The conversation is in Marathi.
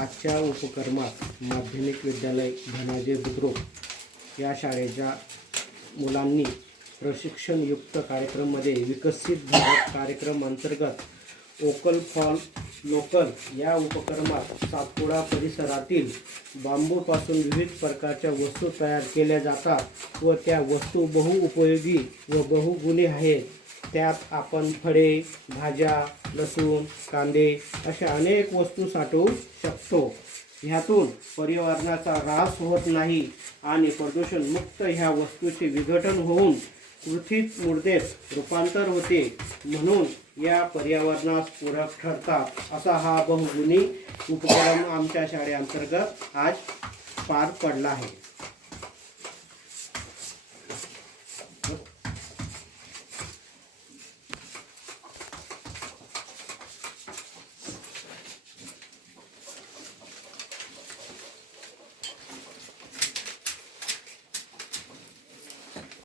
आजच्या उपक्रमात माध्यमिक विद्यालय धनाजी बुद्रुक या शाळेच्या मुलांनी प्रशिक्षणयुक्त कार्यक्रममध्ये विकसित भारत कार्यक्रम अंतर्गत ओकल फॉल लोकल या उपक्रमात सातपुडा परिसरातील बांबूपासून विविध प्रकारच्या वस्तू तयार केल्या जातात व त्या वस्तू बहुउपयोगी व बहुगुणी आहेत. त्यात आपण फळे भाज्या लसूण कांदे अशा अनेक वस्तू साठवू शकतो. ह्यातून पर्यावरणाचा ऱ्हास होत नाही आणि प्रदूषणमुक्त ह्या वस्तूचे विघटन होऊन पृथ्वीत मुर्देत रूपांतर होते म्हणून या पर्यावरणास पूरक ठरतात असा हा बहुगुणी उपक्रम आमच्या शाळेअंतर्गत आज पार पडला आहे.